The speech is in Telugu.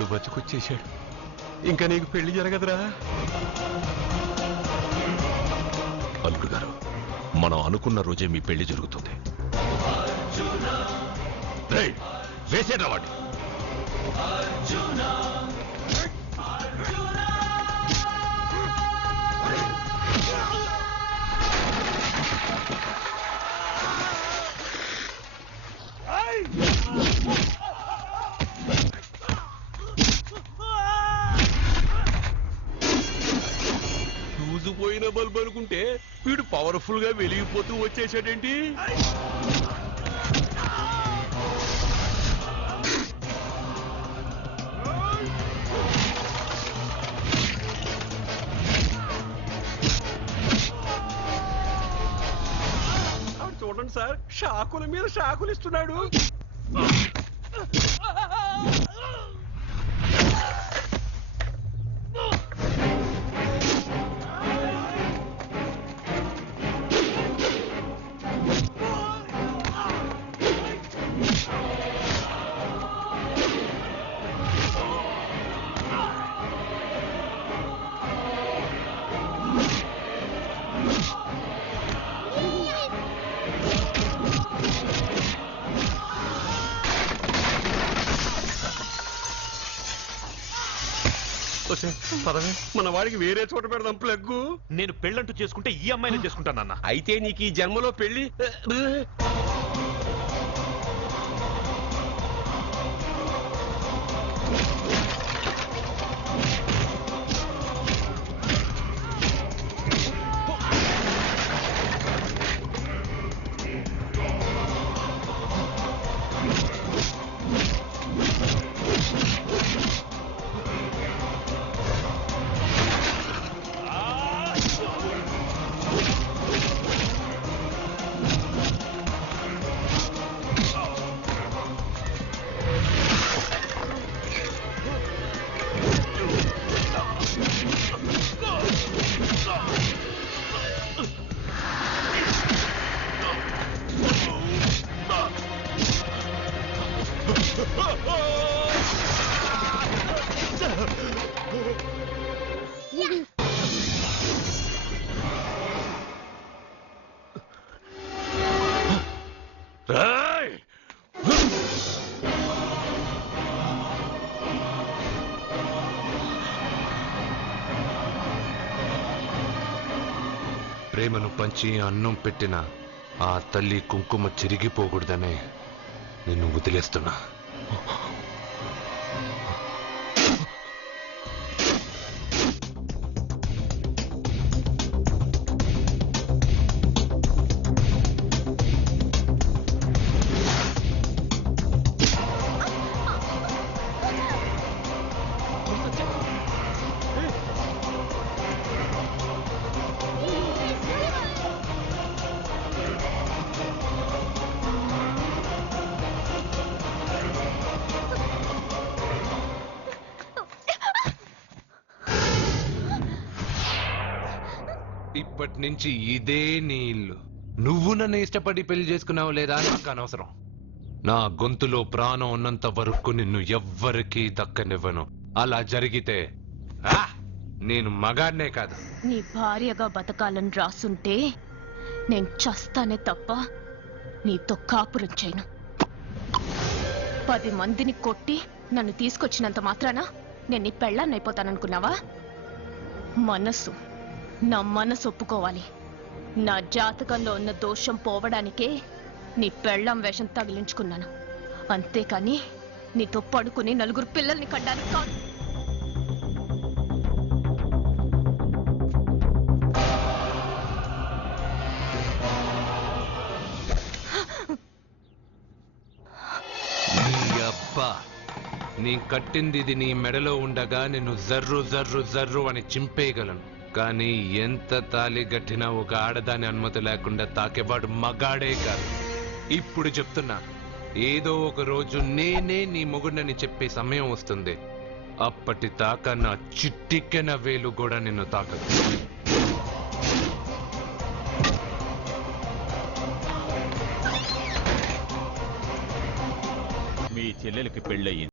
వాడు బతుకొచ్చేశాడు. ఇంకా నీకు పెళ్లి జరగదురా. అల్లుడు గారు, మనం అనుకున్న రోజే మీ పెళ్లి జరుగుతుంది. వేసేరా వాడిని. పోయిన బల్బు అనుకుంటే వీడు పవర్ఫుల్ గా వెలిగిపోతూ వచ్చేసాడేంటి? చూడండి సార్, షాకుల మీద షాకులు ఇస్తున్నాడు. మన వాడికి వేరే చోట పెడదాం ప్లగ్గు. నేను పెళ్ళంటూ చేసుకుంటే ఈ అమ్మాయిని చేసుకుంటానన్నా. అయితే నీకు ఈ జన్మలో పెళ్లి. ప్రేమను పంచి అన్నం పెట్టిన ఆ తల్లి కుంకుమ చిరిగిపోకూడదనే నిన్ను వదిలేస్తున్నా. ఇప్పటి నుంచి ఇదే నీ ఇల్లు. నువ్వు నన్ను ఇష్టపడి పెళ్లి చేసుకున్నావు లేదా నాకు అనవసరం. నా గొంతులో ప్రాణం ఉన్నంత వరకు నిన్ను ఎవ్వరికీ దక్కనివ్వను. అలా జరిగితే నేను మగాడినే కాదు. నీ భార్యగా బతకాలని రాసుంటే నేను చస్తానే తప్ప నీతో కాపురం చేయను. 10 మందిని కొట్టి నన్ను తీసుకొచ్చినంత మాత్రాన నేను నీ పెళ్ళాన్నైపోతాననుకున్నావా? నా మనసు ఒప్పుకోవాలి. నా జాతకంలో ఉన్న దోషం పోవడానికే నీ పెళ్ళాం వేషం తగిలించుకున్నాను. అంతేకాని నీతో పడుకుని 4 పిల్లల్ని కడ్డానికి కాదు. నీ కట్టింది ఇది నీ మెడలో ఉండగా నిన్ను జర్రు జర్రు జర్రు అని చింపేయగలను. కానీ ఎంత తాలి గట్టినా ఒక ఆడదాని అనుమతి లేకుండా తాకేవాడు మగాడే కాదు. ఇప్పుడు చెప్తున్నా, ఏదో ఒక రోజు నేనే నీ మొగుడని చెప్పే సమయం వస్తుంది. అప్పటిదాకా నా చిట్టిక్కెన వేలు కూడా నిన్ను తాకదు. మీ చెల్లెలకి పెళ్ళయింది.